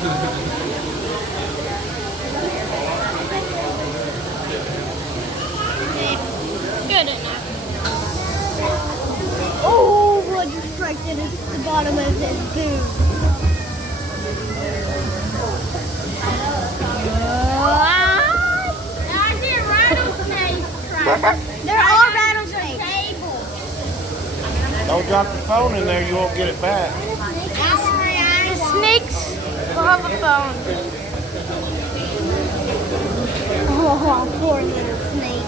Good enough. Oh, blood just strike at the bottom of his boot. I see a rattlesnake. They're all rattlesnakes. Don't drop the phone in there, you won't get it back. The snakes will have a phone. Oh, poor little snake.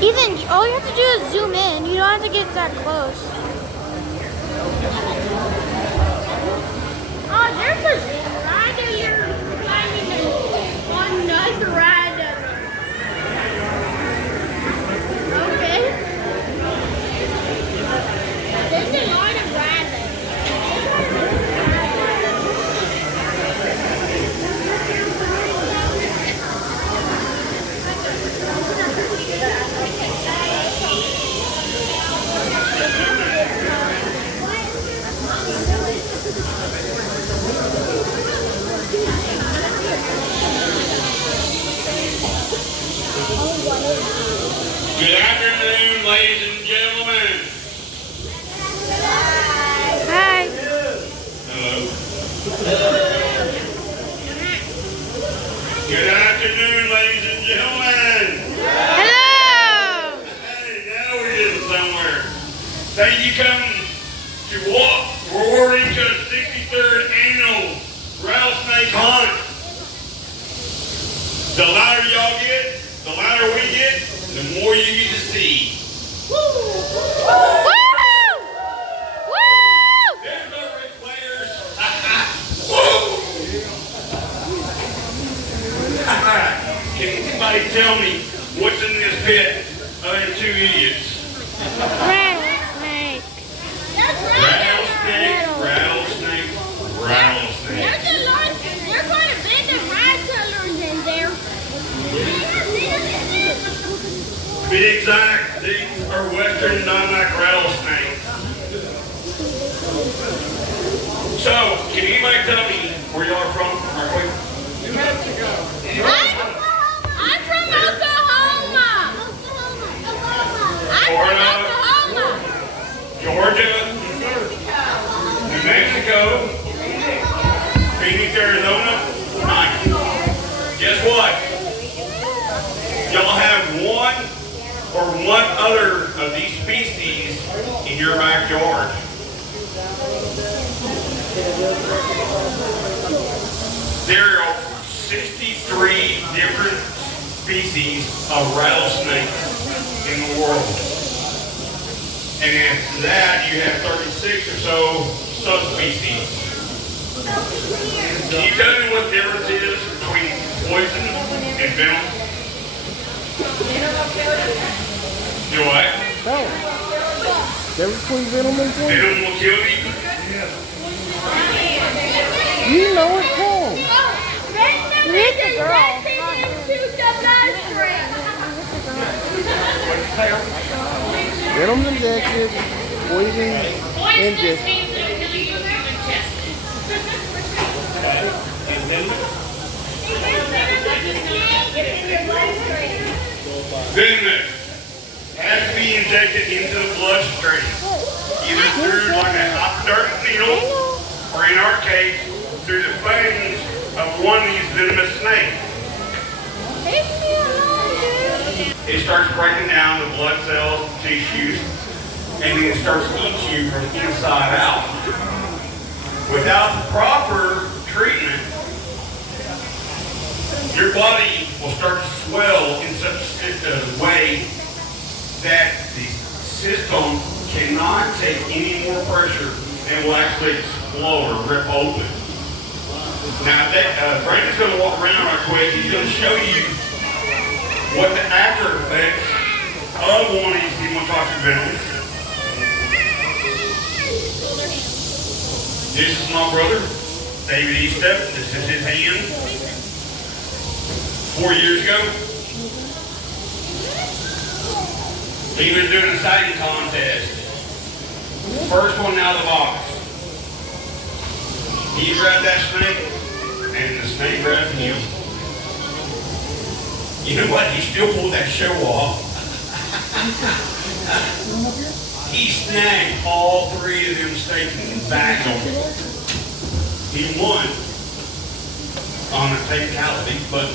Ethan, all you have to do is zoom in. You don't have to get that close. Oh, there's a rider here climbing on another rider. Okay. There's a lot of riders. Good afternoon, ladies and gentlemen. Hi. Hello. Good afternoon, ladies and gentlemen. Hello. Hey, now we're getting somewhere. Thank you come to walk. We're into the 63rd annual rattlesnake hunt. The louder y'all get, the louder we get, the more you get to see. Woo! Woo! There's no red players. Woo! Can anybody tell me what's in this pit other than two idiots? Rattlesnake. Rattlesnake, rattlesnake. There's a lot. There's quite a bit of bright colors in there. Be exact, these are western non-like rattlesnakes. So, can anybody tell me where y'all are from? Are we? I'm from Oklahoma. I'm Florida, from Oklahoma. Georgia, New Mexico, Phoenix, Arizona. Nice. Guess what? Y'all have one or one other of these species in your backyard. There are 63 different species of rattlesnakes in the world. And after that, you have 36 or so subspecies. Can you tell me what the difference is between poison and venom? Do what? They're between venom and poison. Venom will kill you? You know it's wrong. Read the girl. Venom's injected, poison injected. Venomous has to be injected into the bloodstream, either through like a hypodermic needle, or in our case, through the fangs of one of these venomous snakes. It starts breaking down the blood cells, tissues, and then it starts eating you from inside out. Without the proper treatment, your body will start to swell in such a way that the system cannot take any more pressure and will actually explode or rip open. Now, Brandon's going to walk around right quick. He's going to show you what the after effects of one of these hemotoxic venoms. This is my brother, David Eastep. This is his hand. 4 years ago, He was doing a sighting contest. First one out of the box. He grabbed that snake, and the snake grabbed him. You know what? He still pulled that show off. He snagged all three of them snakes in the back of him. He won on a technicality, but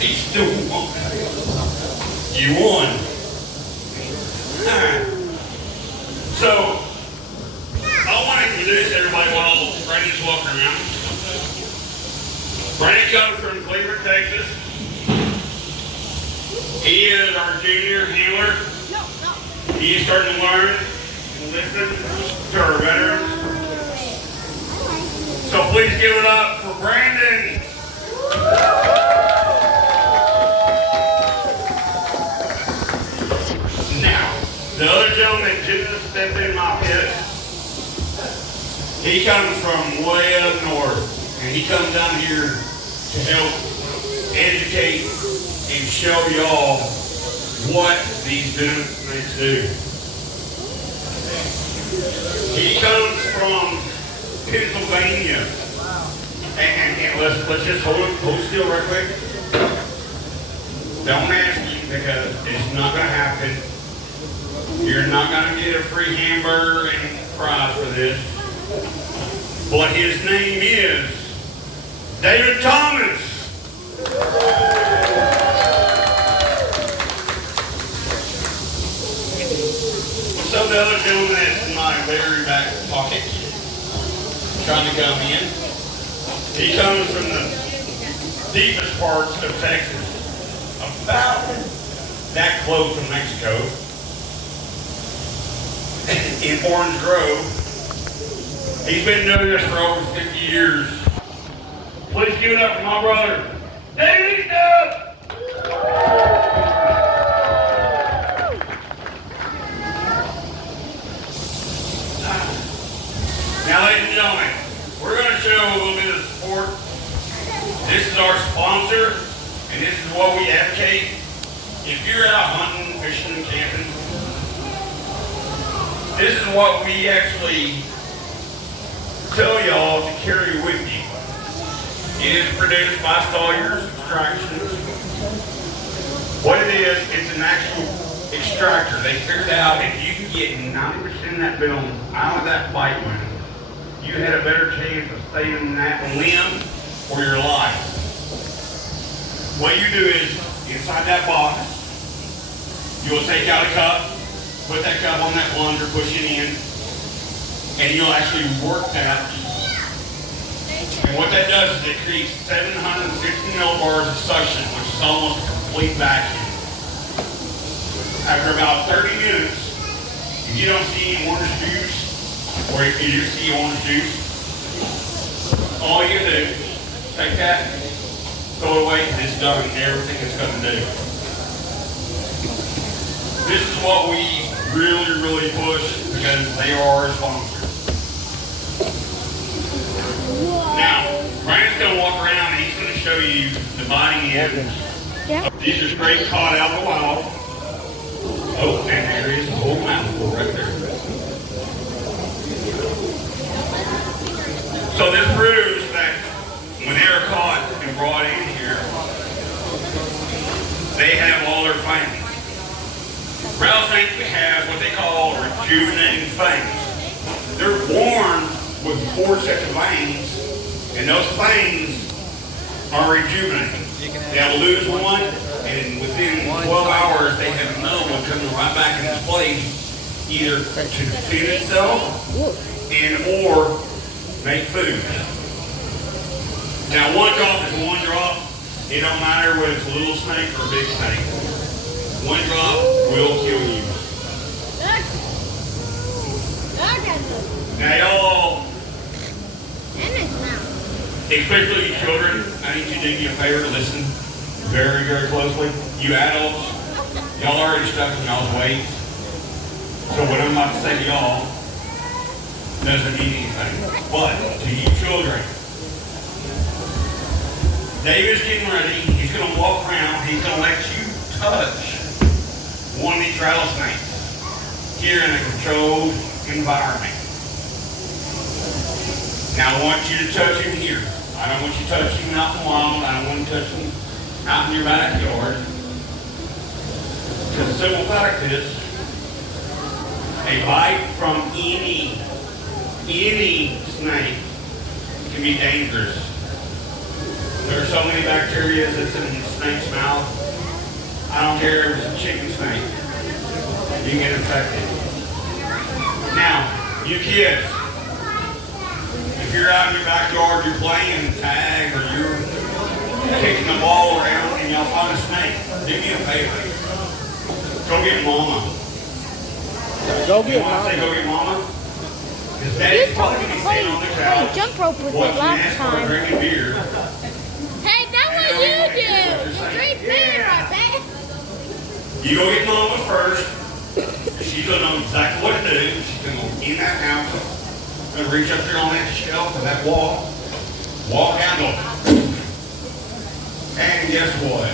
he still won. You won. Alright. So, I want to introduce everybody while Brandon's walking around. Brandon comes from Cleveland, Texas. He is our junior handler. He is starting to learn and listen to our veterans. So please give it up for Brandon. Now, the other gentleman that just stepped in my pit, he comes from way up north, and he comes down here to help educate and show y'all what these venomous snakes do. He comes from Pennsylvania, and let's just hold still right quick. Don't ask me because it's not going to happen. You're not going to get a free hamburger and fries for this. But his name is David Thomas. So the other gentleman that's in my very back pocket, trying to come in, he comes from the deepest parts of Texas, about that close to Mexico, in Orange Grove. He's been doing this for over 50 years. Please give it up for my brother, David Stubb. Now, ladies and gentlemen, we're going to show a little bit of support. This is our sponsor, and this is what we advocate. If you're out hunting, fishing, camping, this is what we actually tell y'all to carry with you. It is produced by Sawyer's Extractions. What it is, it's an actual extractor. They figured out if you can get 90% of that venom out of that bite wound, you had a better chance of saving that limb or your life. What you do is, inside that box, you'll take out a cup, put that cup on that plunger, push it in, and you'll actually work that. And what that does is it creates 750 millibars of suction, which is almost a complete vacuum. After about 30 minutes, if you don't see any orange juice, or if you do see orange juice, all you do, take that, throw it away, and it's done everything it's going to do. This is what we really, really push because they are our sponsors. Now, Brandon's going to walk around and he's going to show you the biting ends. Yeah. These are straight caught out of the wild. Oh, and there is a whole mouthful right there. So this proves that when they are caught and brought in here, they have all their fangs. Rattlesnake have what they call rejuvenating fangs. They're born with 4 sets of fangs, and those fangs are rejuvenating. They'll lose one, and within 12 hours, they have another one coming right back into place, either to defend itself and or make food. Now, one drop is one drop. It don't matter whether it's a little snake or a big snake. One drop will kill you. Now, y'all, especially you children, I need you to do me a favor to listen very, very closely. You adults, y'all already stuck in y'all's ways. So what I'm about to say to y'all doesn't mean anything. But to you children, David's getting ready. He's going to walk around. He's going to let you touch rattlesnake here in a controlled environment. Now I want you to touch him here. I don't want you to touch him out in the wild. I don't want you to touch him out in your backyard. Because the simple fact is, a bite from any snake can be dangerous. There are so many bacteria that's in the snake's mouth. I don't care if it's a chicken snake. You can get infected. Now, you kids, if you're out in your backyard, you're playing tag, or you're kicking the ball around and y'all find a snake, do me a favor. Go get mama. Go get Mama. Say go get mama? Because Daddy's probably going to be sitting on the couch jump rope with it watching last NASCAR time. drinking beer. Hey, that's what you do. You drink beer, I bet. You go get mama first. She's going to know exactly what to do. She's going to go in that house, going to reach up there on that shelf or that wall, walk out and go. And guess what?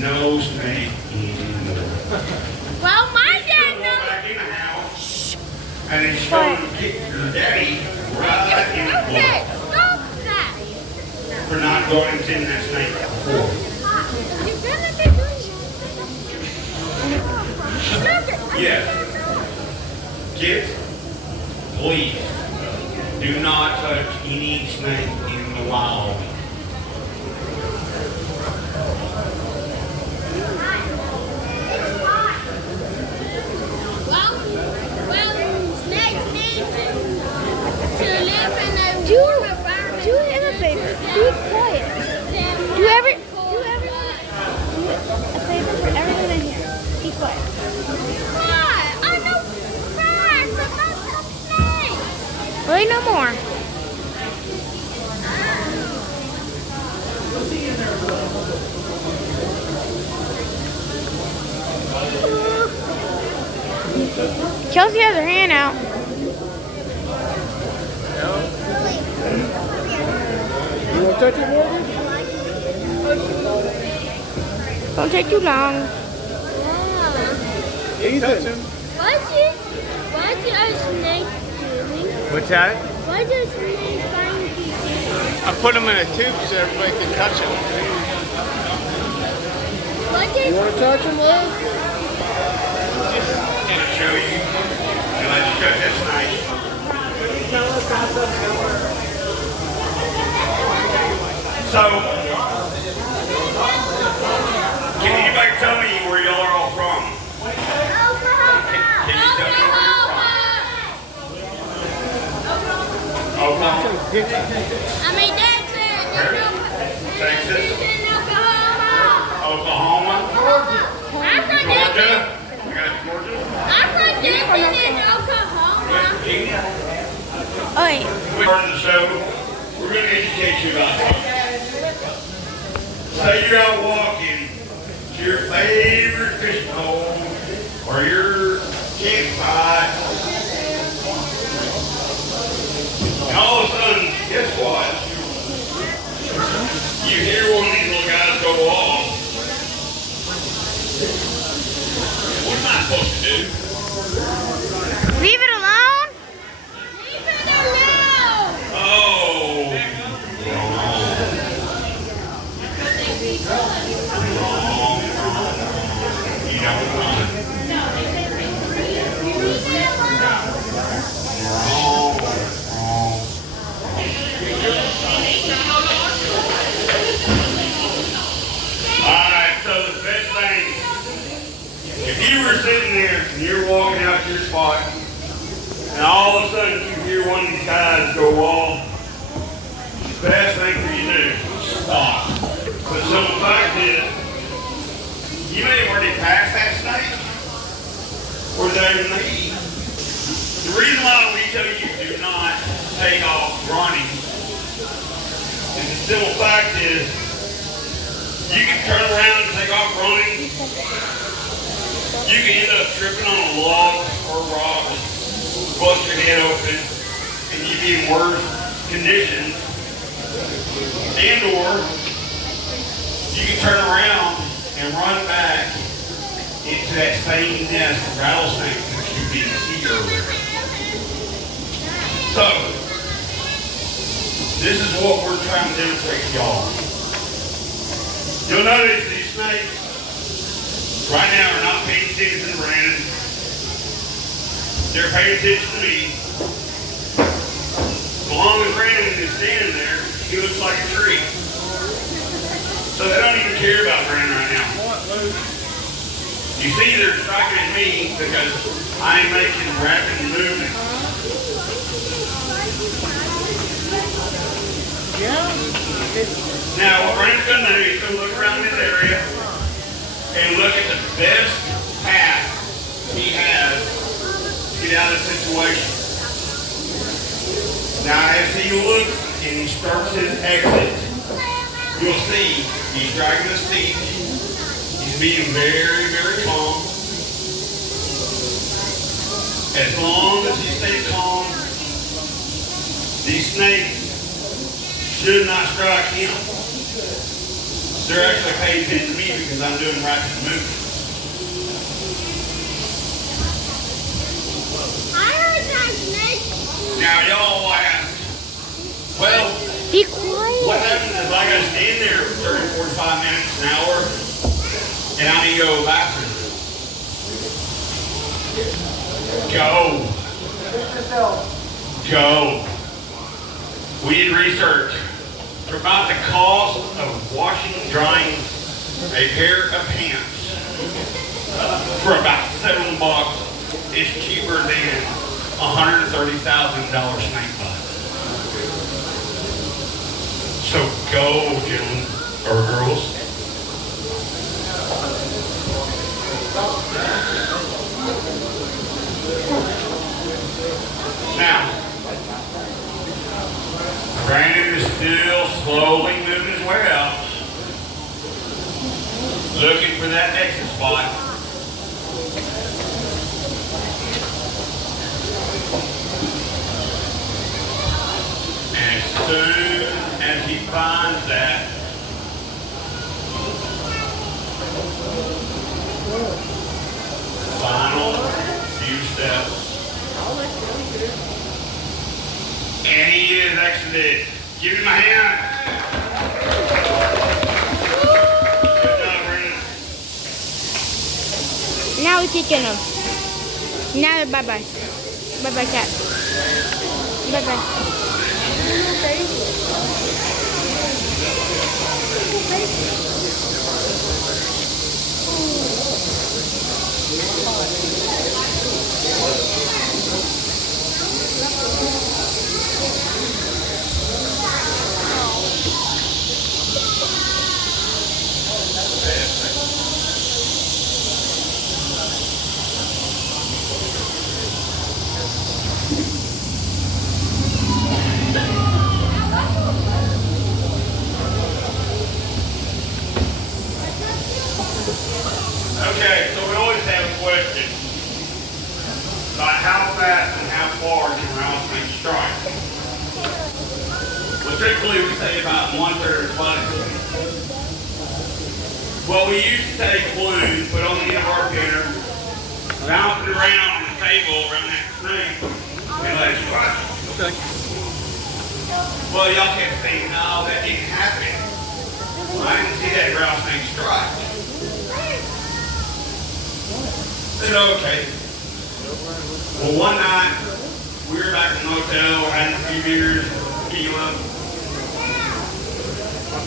No snake anymore. Well, my She's dad going to walk knows. back in the house, and then she's going to kick your daddy right in the Okay, butt stop that. for not going and seeing that snake before. You're gonna be doing Look it. Yes. Kids, please do not touch any snake in the wild. Well, snakes need to live in a Do warm environment. him a favor. Be quiet. Do everyone a favor for everyone in here. Be quiet. Why? I know facts about some snakes. Really, no more. Chelsea has her hand out. You want to touch it, Morgan? Don't take too long. Ethan. Why did a snake doing? What's that? Why does snake find people? I put them in a tube so everybody can touch them. Why You did want to touch him, Liz? Can I show you? And I just got this snake. So, can anybody tell me where y'all are all from? Can you tell me where you're from? Oklahoma. I mean, that's it. Texas. In Oklahoma. Oklahoma. I'm from Georgia. We got Georgia. I'm from Dixon in Oklahoma. West Virginia. Oi. Part of the show, we're going to educate you about something. Say you're out walking to your favorite fishing hole or your campsite, and all of a sudden, guess what? You hear one of these little guys go off. What am I supposed to do? Leave it alone. Leave it alone. Oh, you don't run. Alright, so the best thing, if you were sitting there and you're walking out to your spot, and all of a sudden you hear one of these guys go off, the best thing for you to do is stop. But so the fact is, you may have already passed that snake, or they leave. The reason why we tell you do not take off running is the simple fact is, you can turn around and take off running. You can end up tripping on a log or a rock, bust your head open, and you be in worse conditions. And or you can turn around and run back into that same nest of rattlesnakes that you didn't see earlier. So, this is what we're trying to demonstrate to y'all. You'll notice these snakes right now are not paying attention to Brandon. They're paying attention to me. As long as Brandon is standing there, he looks like a tree. So they don't even care about Brandon right now. You see, they're striking at me because I'm making rapid movement. Now, what Brandon's going to do is going to look around this area and look at the best path he has to get out of the situation. Now, as he looks and he starts his exit, you'll see he's dragging his feet. He's being very, very calm. As long as he stays calm, these snakes should not strike him. They're actually paying attention to me because I'm doing rapid movement. I heard that snake. Now, y'all ask, well, Be quiet. what happens if I gotta stand there for 30, 45 minutes, an hour, and I need to go to the bathroom? Go. We did research. For about the cost of washing and drying a pair of pants for about $7, it's cheaper than $130,000 snake bite. So go, gentlemen or girls. Now, Brandon is still slowly moving his way out, looking for that exit spot. And as soon as he finds that, final few steps, and he is exited. Give him a hand. Good job, Brandon. Now we're teaching them. Now bye-bye. Bye-bye, cat. Bye-bye. Okay, so we always have a question about how fast and how far can rattlesnakes strike. Well, typically we say about 1/3 of body speed. Well, we used to take balloons, put on the end of our pinner, bounce it around on the table around that snake, and let it strike. Okay. Well, y'all kept saying, no, that didn't happen. Well, I didn't see that rattlesnake strike. I said, okay. Well, one night, we were back in the hotel, had a few beers, tequila.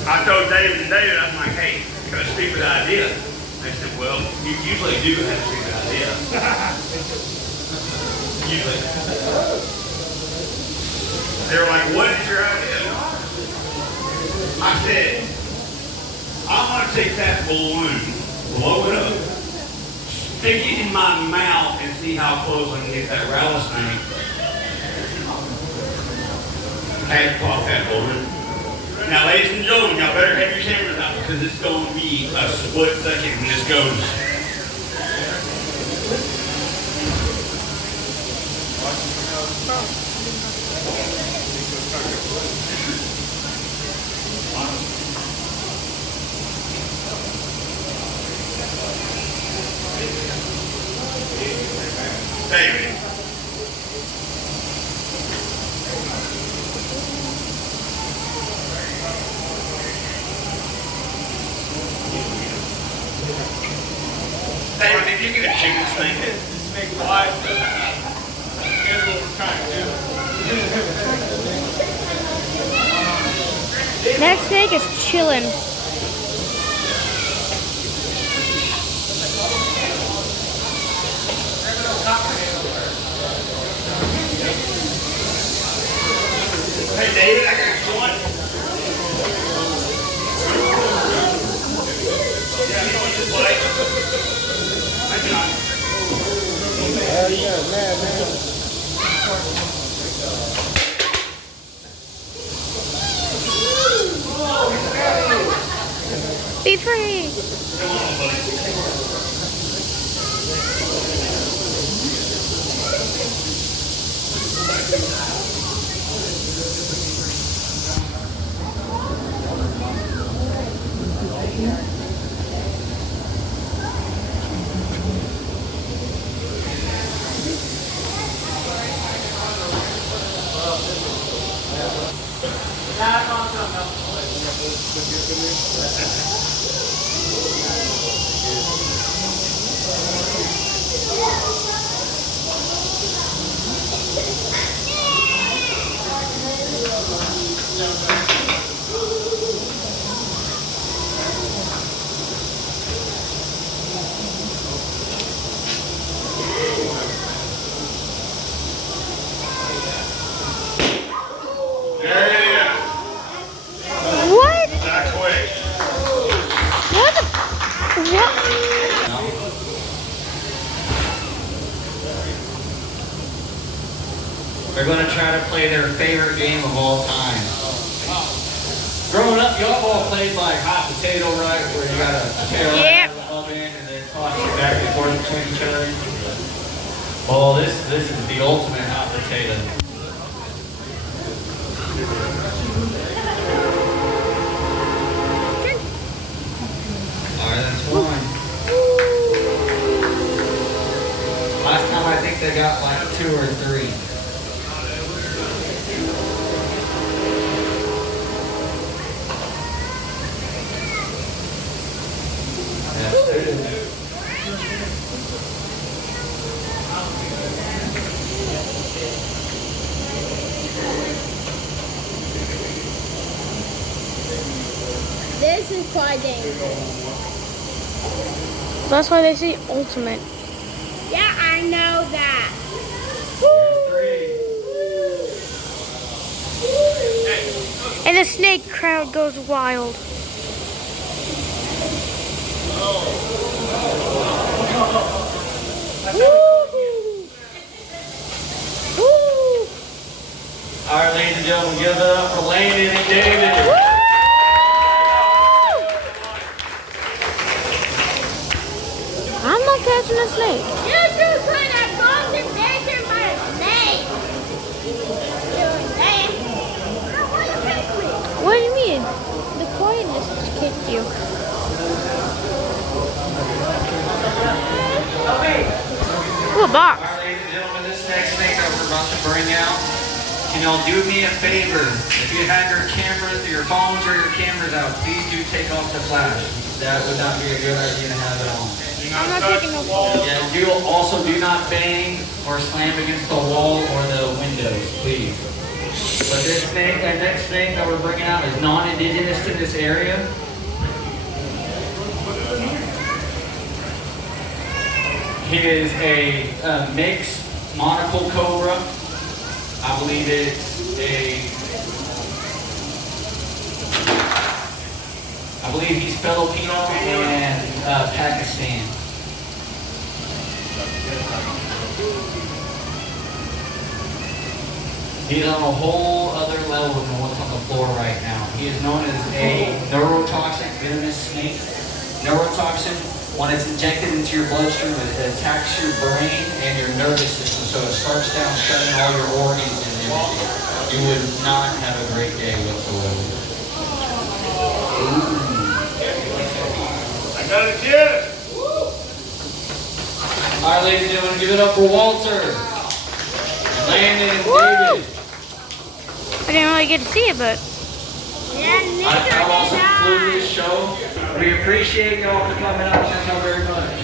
I told David and David, I'm like, hey, got a stupid idea. They said, well, you usually do have a stupid idea. Usually. They were like, what is your idea? I said, I'm going to take that balloon, blow it up, stick it in my mouth and see how close I can get that rattlesnake. I had to pop that balloon. Now, ladies and gentlemen, y'all better have your cameras out because it's going to be a split second when this goes. David. David, did you get a chicken snake? Snake live. Here's what we're trying to do. That snake is chilling. Hey, David, I got a joint. Yeah, you want to play? I got it. Oh, yeah, man. Be free. Come on, buddy. There it is. What? That quick. What the? What? They're going to try to play their favorite game of all time. Growing up, y'all all played like hot potato, right? Where you got a potato Yeah. in the oven and then toss it back and forth between each other. Well, this is the ultimate hot potato. Alright, that's one. Last time I think they got like 2 or 3. This is quite dangerous. That's why they say ultimate. Yeah, I know that. And the snake crowd goes wild. Alright, ladies and gentlemen, give it up for Landon and David. I'm not catching a snake. You just put a golden picture by a snake. Why you pick me? What do you mean? The quietness just kicked you. Ooh, a box. Alright, ladies and gentlemen, this next snake that we're about to bring out, can y'all do me a favor? If you have your cameras, your phones or your cameras out, please do take off the flash. That would not be a good idea to have it on. I'm not taking no photos. Yeah, also do not bang or slam against the wall or the windows, please. But this snake, that next snake that we're bringing out is non-indigenous to this area. He is a mixed monocle cobra. I believe it's I believe he's Filipino and Pakistan. He's on a whole other level than what's on the floor right now. He is known as a neurotoxic venomous snake. Neurotoxin, when it's injected into your bloodstream, it attacks your brain and your nervous system, so it starts down shutting all your organs and everything. You would not have a great day whatsoever. I got a kid. All right, ladies and gentlemen, give it up for Walter, Landon, and David. I didn't really get to see it, but Yeah, I've also concluded this show. We appreciate y'all for coming out. Thank you very much.